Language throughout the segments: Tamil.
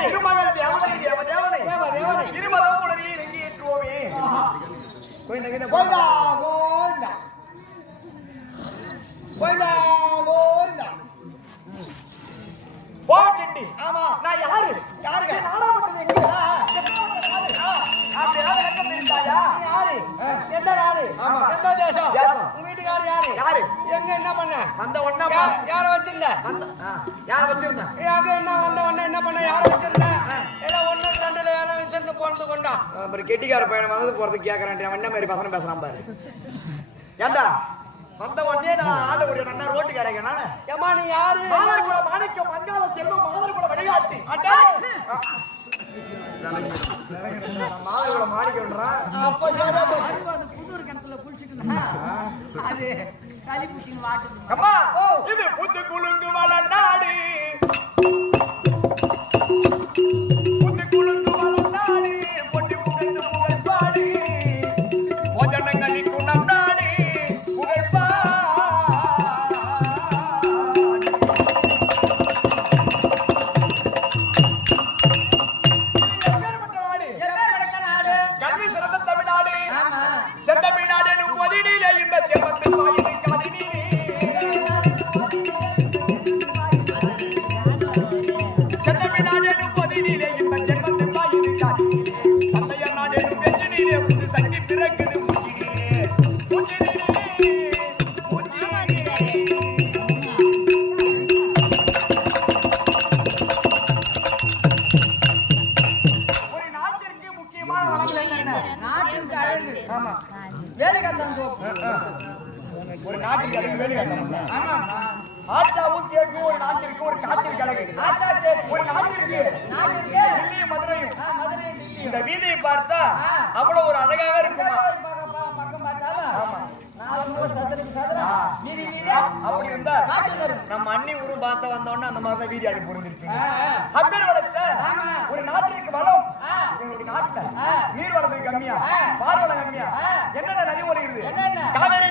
தேவனை. திருமகள் தேவனை தேவ தேவனை. தேவ தேவனை. இருமதம் உடனே நெங்கி ஏற்றுவோமே. கோயிந்தா கோயிந்தா கோயிந்தா கோயிந்தா கோயிந்தா போகட்டி ஆமா. நான் யாரு? யாருங்க? நானா மட்டும் எங்கடா அப்படியா விளக்கம் தெரிந்தாயா நீ யாரு? எந்த நாடு? ஆமா. எந்த தேசம்? உங்க வீட்டுக்காரு யாரு? எங்க என்ன பண்ண? வந்த யா- யார வச்சிருந்த? யார வச்சிருந்தேன் எங்க என்ன வந்த உடனே என்ன பண்ண? யார வச்சிருந்த? ஏதோ ஒண்ணு ரெண்டுல யாரோ விசன்னு போனது கொண்டா. அப்புறம் கெட்டிக்கார பையனை வந்து போறதுக்கு கேட்கறேன் அவன் என்ன மாதிரி பசங்க பேசுறான் பாரு. ஏண்டா? வந்த உடனே நான் ஆளு ஒரு நன்னா ரோட்டுக்காரங்க நானு ஏமா நீ யாரு? மாதர்குல மாணிக்கம் மங்காள செல்வம் மாதர்குல வழிகாட்டி அட்டா. மாதர்குல மாணிக்கம்ன்றான் அப்ப சரி புதூர் கிணத்துல குளிச்சுட்டு அது சளி பிடிச்சின்னு வாட்டுது அம்மா இது புத்து குலுங்கு வளநாடு புத்து நாட்டிற்கு ஒரு ஆச்சா தேக்கு ஒரு நாட்டிற்கு. டெல்லியும் மதுரையும் இந்த வீதியை பார்த்தா. அவ்வளவு ஒரு அழகாக இருக்குமா? அப்படி இருந்தா நம்ம அண்ணி ஊரும் பார்த்த வந்தோடனே அந்த மாதிரி வீதி அடி ஆ. அப்பேர் வளர்த்த. ஒரு நாட்டிற்கு வளம். ஆ. எங்களுடைய நாட்டுல ஆ. நீர் வளத்துக்கு கம்மியா. பார் வளம் கம்மியா. என்னென்ன நதி என்னென்ன? காவேரி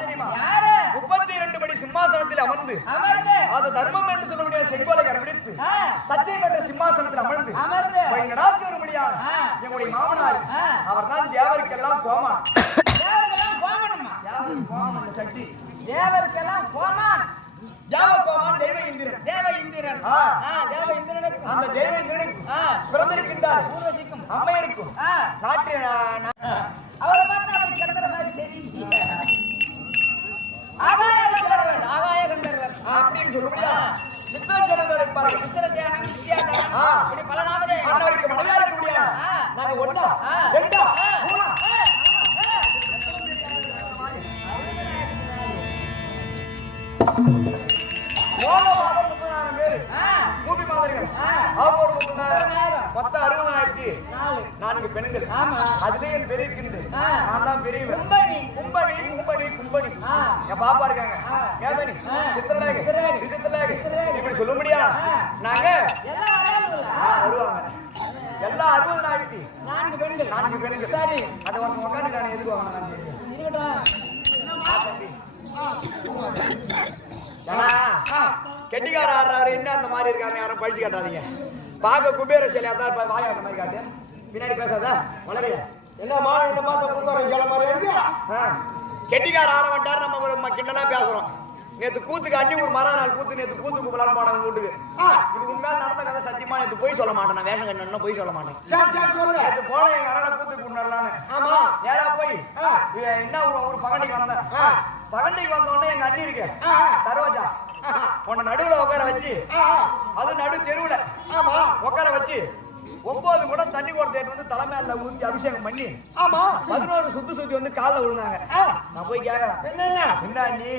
தெரியுமா? யாரு? முப்பத்தி இரண்டு படி சிம்மாசனத்தில் அமர்ந்து அமர்ந்து. அது தர்மம் என்று சொல்லக்கூடிய செங்கோலை கடைபிடித்து ஆ, சத்தியம் என்ற சிம்மாசனத்தில் அமர்ந்து அமர்ந்து. நடாத்தி. எங்களுடைய மாமனார். அவர் தான் தேவருக்கெல்லாம் கோமான். தேவர்களெல்லாம் போகணுமா தேவர் கோமான் அந்த சக்தி தேவருக்கெல்லாம் கோமான். தெய்வ இந்திரன். தேவ இந்திரன். ஆ, தேவ இந்திரனுக்கு அந்த பிறந்திருக்கின்றார். ஊர்வசிக்கும். அம்மையருக்கும். நாட்டு. அவரை அப்படின்னு சொல்லும்படியா சித்திரச்சரங்கள் இருப்பார்கள் சித்திரசேனன் வித்யாதரன் ஆ. இப்படி பல நாமதே அவருக்கு மனைவியா இருக்க முடியா ஆ. நாங்க ஒண்ணா. ரெண்டா. மூணா ஆ. ஓல மாதம் முப்பதாயிரம் பேரு. மூபி மாதிரிகள். அவங்க. மொத்தம் அறுபதாயிரத்தி நான்கு பெண்கள். ஆமா. அதுலயே என் பெரிய ஆ. நான் தான் பெரியவன். கும்பணி கும்பணி கும்பணி கும்பணி. என் பாப்பா இருக்காங்க. ஏதனி. சித்திரலேகை சித்திரலேகை. இப்படி சொல்ல முடியா. நாங்க வருவாங்க. எல்லாம் அறுபதாயிரத்தி நான்கு பெண்கள். நான்கு பெண்கள். சரி. அதை ஒருத்தன் உட்காந்து நான் எதுக்கு இருக்கட்டும். கெட்டிக்கார ஆடுறாரு. என்ன அந்த மாதிரி இருக்காரு யாரும் பழிச்சு காட்டாதீங்க. பார்க்க குபேர சிலையா தான் வாயா அந்த மாதிரி காட்டு. பின்னாடி பேசாதா? வளரையா என்ன இந்த மாசம் கூத்தார சில மாதிரி இருக்கு? கெட்டிக்கார ஆட மாட்டாரு நம்ம கிண்டலா பேசுறோம். நேத்து கூத்துக்கு அண்ணி ஒரு மரம் நாள் கூத்து நேத்து கூத்து கூப்பிடலாம் போனாங்க வீட்டுக்கு இது உண்மையால நடந்த கதை சத்தியமா நேத்து போய் சொல்ல மாட்டேன். நான் வேஷம் கட்டணும் போய் சொல்ல மாட்டேன். சரி சரி சொல்லு. நேத்து போன எங்க அண்ணனை கூத்துக்கு கூப்பிடலான்னு ஆமா. நேரா போய். என்ன ஒரு ஒரு பகடிக்கு வந்தேன். பகண்டைக்கு வந்தோடனே எங்க அண்ணி இருக்கு. சரோஜா. உன்னை நடுவுல உட்கார வச்சு. அது நடு தெருவுல ஆமா உட்கார வச்சு ஒன்பது குடம் தண்ணி கொடுத்து வந்து தலைமையில ஊத்தி அபிஷேகம் பண்ணி ஆமா. பதினோரு சுத்து சுத்தி வந்து கால்ல விழுந்தாங்க. நான் போய் கேக்குறேன். என்னென்ன என்ன? நீ.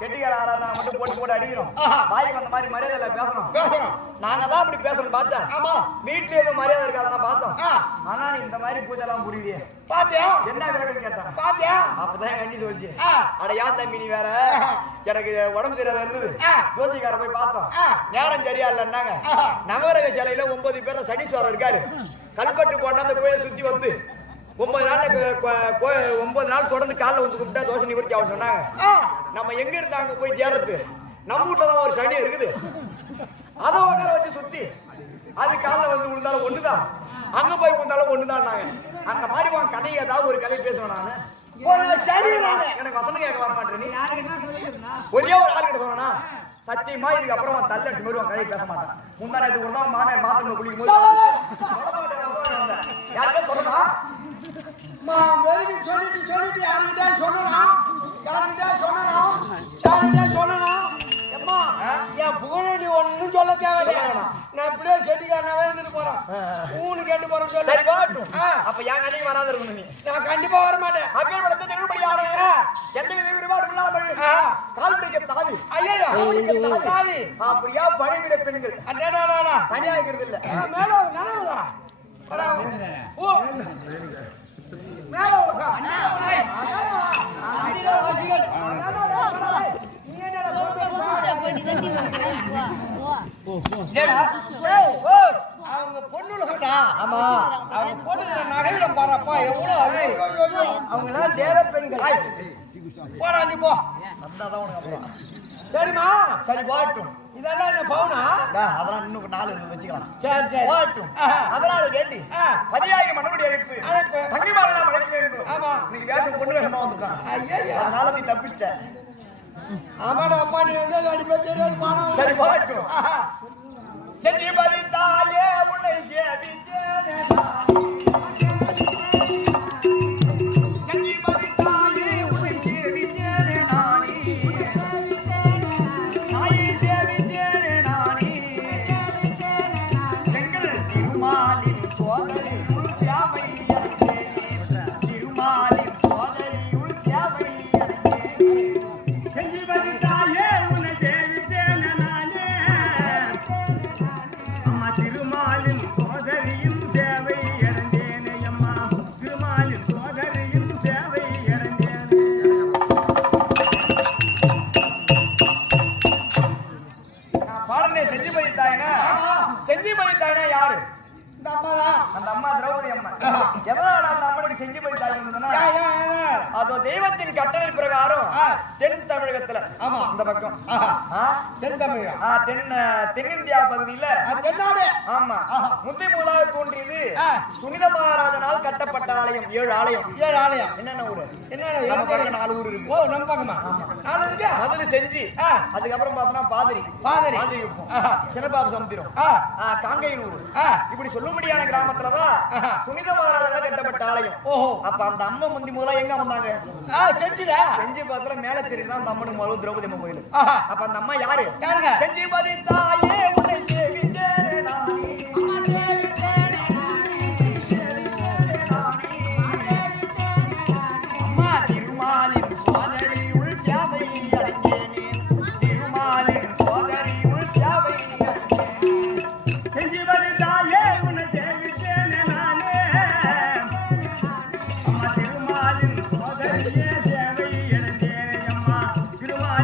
கெட்டிக்கார ஆறாதா மட்டும் போட்டு போட்டு அடிக்கிறோம். வாய்க்கு வந்த மாதிரி மரியாதையில பேசணும். பேசுறோம் நாங்க தான் அப்படி பேசணும் பார்த்தேன். ஆமா. வீட்லயே எதுவும் மரியாதை இருக்காதுதான் பார்த்தோம். ஆனா நீ இந்த மாதிரி பூஜை எல்லாம் புரியுதே. பாத்தியா? என்ன விளக்கம் கேட்டான். பாத்தியா? அப்பதான் அண்ணி சொல்லிச்சு. அட ஏன் தம்பி நீ வேற. எனக்கு உடம்பு சரியாத இருந்தது. ஆ. ஜோசிக்கார போய் பார்த்தோம். நேரம் சரியா இல்லைன்னாங்க. நவரக சிலையில ஒன்பது பேர்ல சனீஸ்வரர் இருக்காரு? கல்பட்டு போனா அந்த கோயிலை சுத்தி வந்து ஒன்பது கோ- ஒன்பது நாள் தொடர்ந்து காலைல வந்து கும்பிட்டா தோசை நிவர்த்தி ஆகும் சொன்னாங்க. நம்ம எங்க இருந்து அங்க போய் தேடுறது நம்ம வீட்டுல தான் ஒரு சனி இருக்குது. அதை உட்கார வச்சு சுத்தி அது காலைல வந்து விழுந்தாலும் ஒண்ணுதான். அங்க போய் விழுந்தாலும் ஒண்ணுதான் அந்த மாதிரி உன் கதை ஏதாவது ஒரு கதை பேசுவேன் நானு. எனக்கு வசனம் கேட்க வர மாட்டேன் ஒரே ஒரு ஆள் கிட்ட சொன்னா சத்தியமா இதுக்கு அப்புறம் அவன் தள்ளி அடிச்சு உன் கதையை பேச மாட்டான். முந்தா நேரத்துக்கு ஒரு நாள் மாமே பாத்ரூம்ல குளிக்கும் போது சொல்ல மாட்டேன், முதல்ல வந்தேன். யார்கிட்ட சொல்லணும் மா வெறுக்கி சொல்லிட்டு சொல்லிட்டு யாருக்கிட்ட சொல்லணும் யாருக்கிட்ட சொல்லணும் யாருக்கிட்ட சொல்ல தேவையில்லை. நான் இப்படியே கெட்டிக்காரனாவே இருந்துட்டு போறேன். ஊனு கேட்டு போறேன் சொல்லு போகட்டும். ஆ. அப்ப என் கதைக்கு வராத இருக்கணும் நீ? நான் கண்டிப்பா வர மாட்டேன் அப்பேர் படத்தை திருப்படியான எந்த வித விடுபாடும் இல்லாமல். கால் பிடிக்க தாது ஐயோ சாதி அப்படியா? பணிவிட பெண்கள். அடடடடா. தனியா இருக்கிறது இல்ல. மேல ஒரு நனவுடா. வரா. ஓ. மேல உக்கா. அந்திரா வாசிகள் நீ என்னடா போய் ஏய், ஓ அவங்க பொண்ணுலகடா ஆமா அவங்க போட்டுக்கிற நகையில பாருப்பா எவ்வளவு ஐயோ, ஐயோ, ஐயோ. அவங்க எல்லாம் தேவ பெண்கள் போடா நீ போ வந்தாதான் உனக்கு அப்புறம் சரிம்மா சரி போகட்டும் இதெல்லாம் என்ன பவுனா அதெல்லாம் இன்னும் நாலு வச்சுக்கலாம் சரி சரி போகட்டும் ஆஹா. அதனால கேட்டி. பதியாகி மன்னருடைய அழைப்பு அழைப்பு. தங்கிமாரெல்லாம் அழைக்க வேண்டும் ஆமா. இன்னைக்கு வேஷம் பொண்ணு வேஷமா வந்துட்டான் ஐயையோ. அதனால நீ தப்பிச்சிட்ட ஆமாடா அம்மா நீ எங்க அடிப்பே தெரியாது பானம் சரி போகட்டும். ஆஹா. செஞ்சு பதித்தாயே உன்னை சேவித்தேனே ஆமா. செஞ்சு பதித்தாயினா யாரு இந்த அம்மா தான். அந்த அம்மா திரௌபதி அம்மா எதனால அந்த அம்மனுக்கு செஞ்சு ஏன், ஏன்? அதோ தெய்வத்தின் கட்டளை பிரகாரம். தென் தமிழகத்துல ஆமா. இந்த பக்கம்? தென் தமிழா ஆ, தென் தென்னிந்தியா பகுதியில தென்னாடு. ஆமா. முந்தி மூலாக தோன்றியது. சுனித மகாராஜனால் கட்டப்பட்ட ஆலயம் ஏழு ஆலயம். ஏழு ஆலயம். என்னென்ன ஊரு? பக்கம் நாலு ஊர் இருக்கு. ஓ நம்ம பக்கமா? நாலு இருக்கா? முதல்ல செஞ்சு. அதுக்கப்புறம் பார்த்தோம்னா பாதிரி. பாதிரி. சின்னபாபு சமுத்திரம். காங்கையனூர் இப்படி சொல்லும்படியான கிராமத்துலதான். சுனித மகாராஜால கட்டப்பட்ட ஆலயம். ஓஹோ. அப்ப அந்த அம்மா முந்தி முதல்ல எங்க வந்தாங்க? செஞ்சுல செஞ்சு பக்கத்துல மேலச்சேரி தான் அந்த அம்மனுக்கு முதல்ல திரௌபதி அம்மன் கோயில். அப்ப அந்த அம்மா யாரு? யாருங்க? செஞ்சு பதி தாயே உன்னை சேவித்தேனே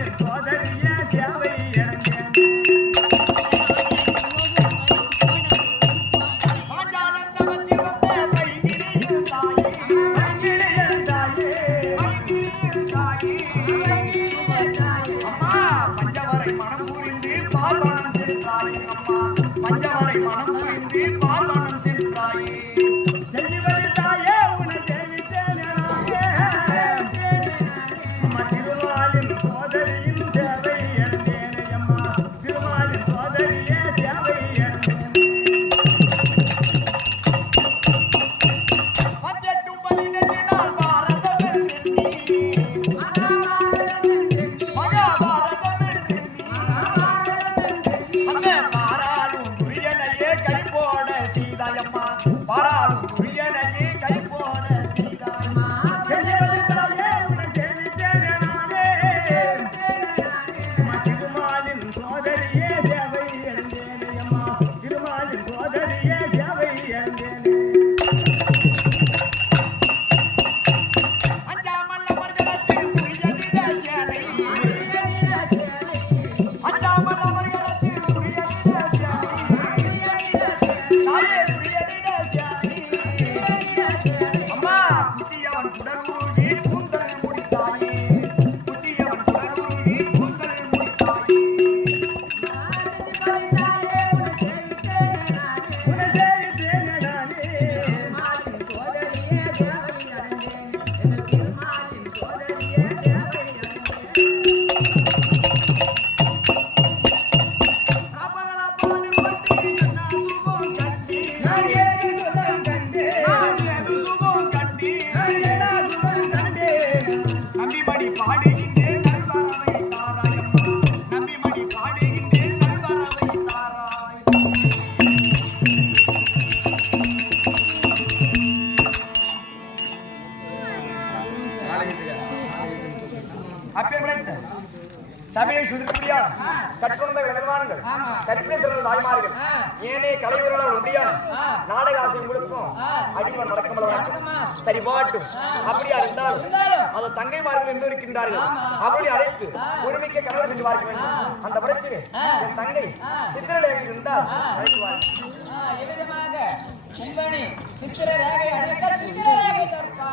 திருமாலின் நம்பிபடி பாடுகின்றேன் நல்வரவை தாராயம்மா. நம்பிபடி சபையை சுதிர்படியா கட்டுணர்ந்த விதமானங்கள் கற்பித்த பெண்கள் தாய்மார்கள். ஏனே கலைவர்களால் ஒன்றியா? நாடக ஆசை உங்களுக்கும் அடிவன் நடக்கும் சரி பாட்டும் அப்படியா இருந்தாலும் அது தங்கைமார்கள் இன்னும் இருக்கின்றார்கள். அப்படி அழைத்து ஒருமிக்க கணவர் செஞ்சு பார்க்க வேண்டும். அந்த படத்தில் என் தங்கை சித்திரலேகை இருந்தால் அழைக்குவார்கள் சித்திரரேகை அழைக்க சித்திரரேகை தற்பா